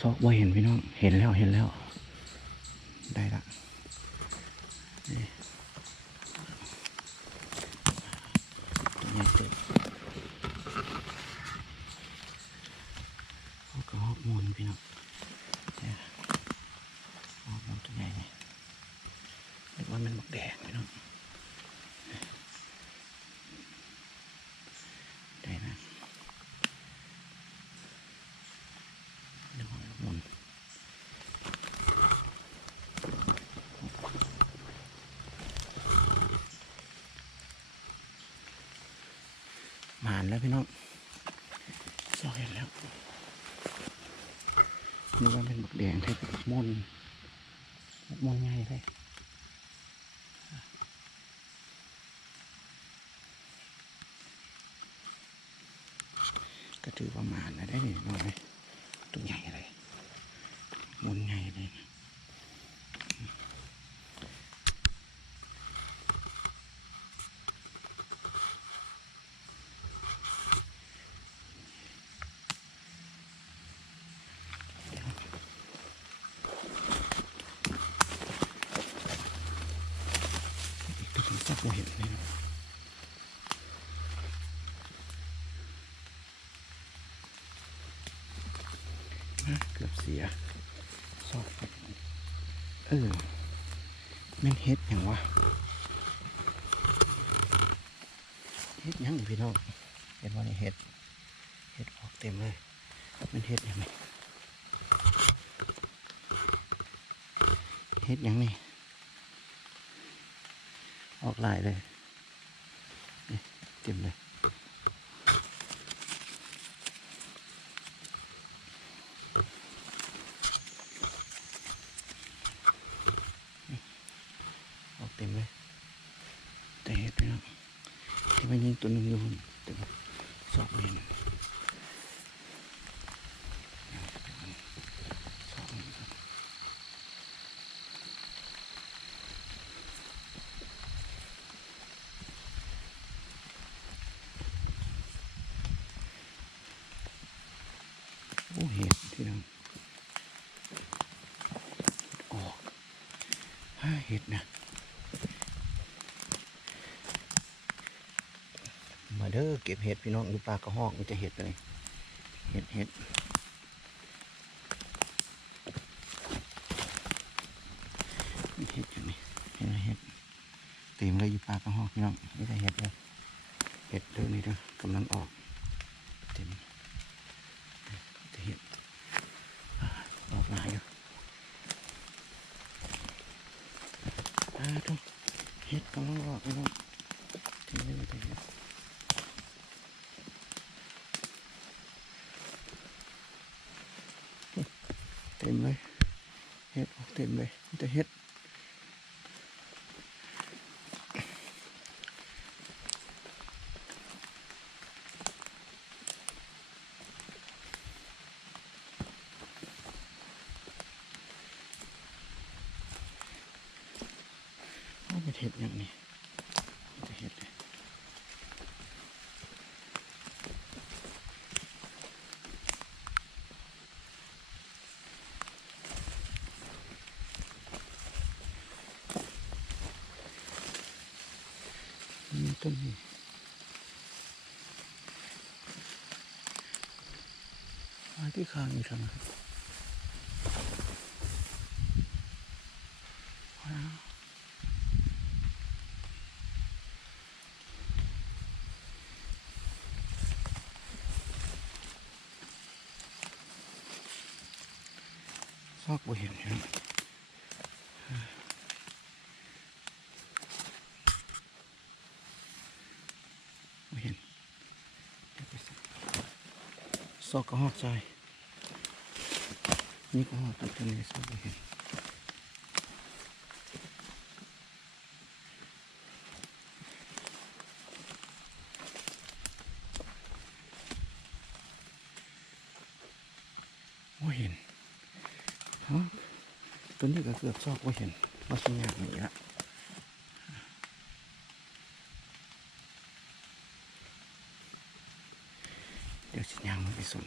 ซอกบ่เห็นพี่น้องเห็นแล้วได้ละนี่ตัวใหญ่เต็มเขาก็ฮอกมูลพี่น้องเนี่ยฮอกมูลตัวใหญ่นี่เรียกว่ามันหมกแดงพี่น้องได้นะเรียกว่าฮอกมูลมานแล้วพี่น้องซอกเห็นแล้วนึกว่าเป็นหมกแดงแท้หมกมนใหญ่เลยก็ถือว่าหมานนะได้เลยน้อยตัวใหญ่เลยมนใหญ่เลยสักโมเห็นเลยนะเกือบเสียซอกแม่นเฮ็ดอย่างวะเฮ็ดยังพี่น้องเห็นว่านี่เฮ็ดออกเต็มเลยมันเฮ็ดยังไงเฮ็ดยังนี่ออกลายเลยนี่เต็มเลยออกเต็มเลยแต่เห็ดพี่น้องที่มันยิงตัวหนึ่งอยู่แต่สองเห็นโอ้เห็ดพี่น้องออกเห็ดนะมาเด้อเก็บเห็ดพี่น้องอยู่ป่ากระหอกมันจะเห็ดเลยเห็ดเห็ดอย่างนี้เห็นไหมเห็ดเต็มเลยอยู่ป่ากระหอกพี่น้องนี่จะเห็ดเลยเห็ดเด้อนี่เด้อกำลังออกเต็มจะเห็ดออกหลายอยู่ทุกเห็ดกำลังออกพี่น้องเต็มเลยจะเห็ดเต็มเลยเห็ดออกเต็มเลยจะเห็ดไม่เห็ดอย่างนี้จะเห็ดเลยมีต้นนี้ที่ข้างอีกครั้งครับซอกบ่เห็นนะบ่เห็นซอกกระหอกใจนี่กระหอกตัวนี้ซอกบ่เห็นบ่เห็นตัวนี้ก็เกือบซอกบ่เห็นว่าสัญญาณนี้ละเดี๋ยวสัญญาณมันไปส่ง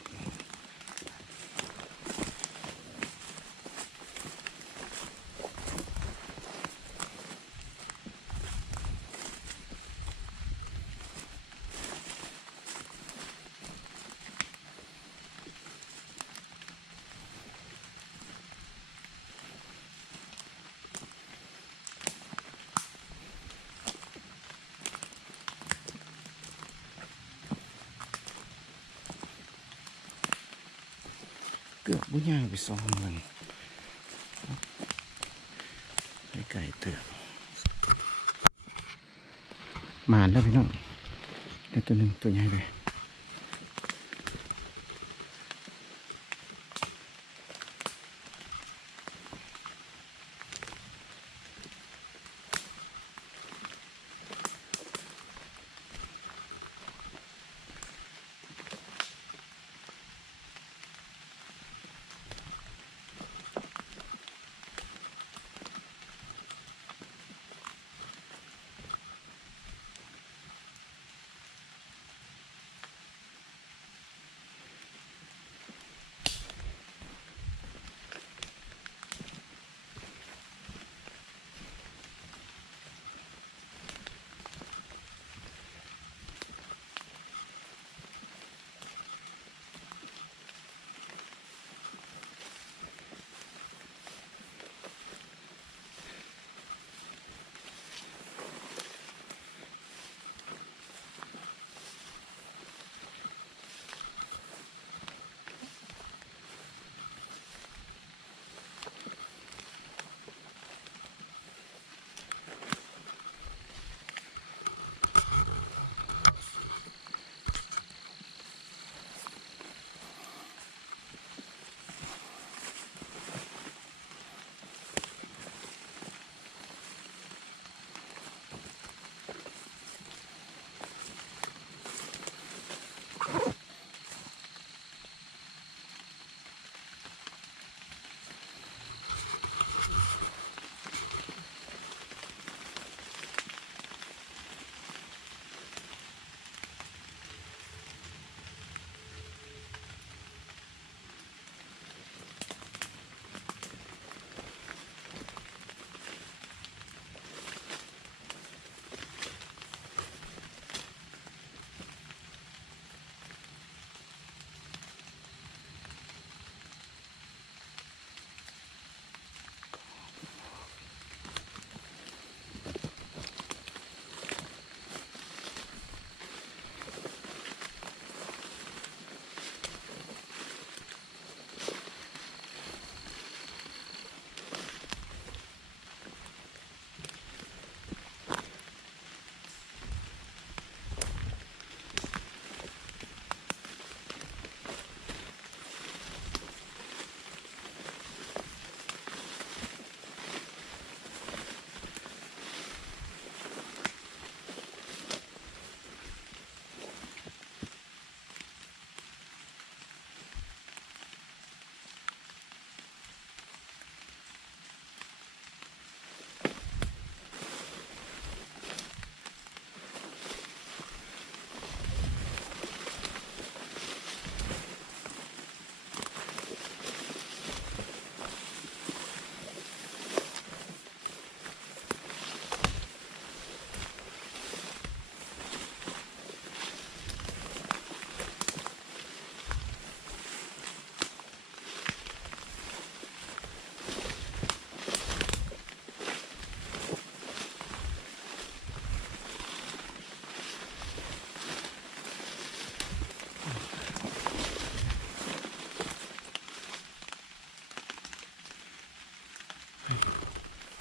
บุญย่างไปซ้อมมันไปไก่เตือกหมานแล้วพี่น้องเดี๋ยวตัวหนึ่งตัวใหญ่เลย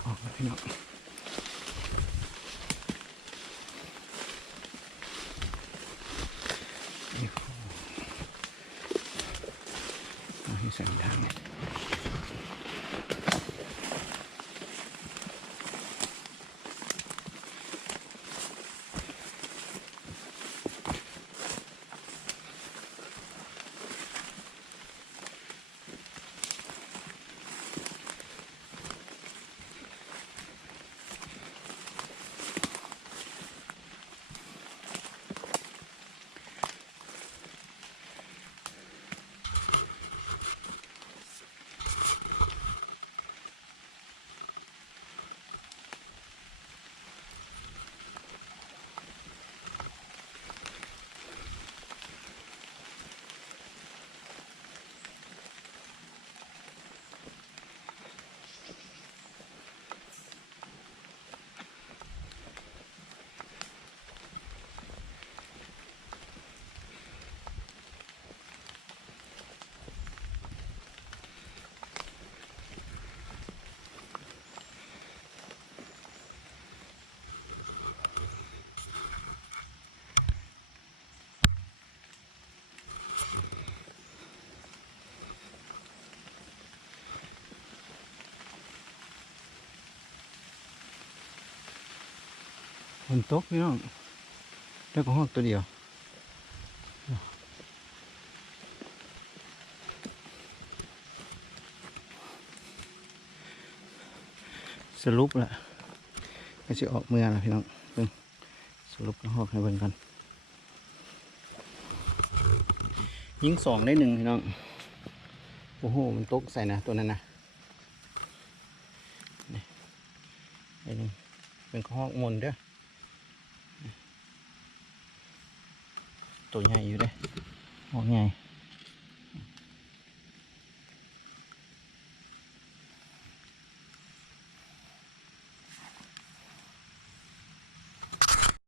ออกแล้วพี่น้องนี่เอาให้แสงทาง นตกพี่น้องแล้วก็หอกตัวเดียวสรุปละก็จะออกเมื่อละพี่น้องเบิ่งสรุปกระหอกให้เบิ่งกันยิง2ได้1พี่น้องโอ้โหมันตกใส่นะตัวนั้นนะนี่ไอ้นี่เป็นกระหอกมนเด้อตัวใหญ่อยู่เด้หอกใหญ่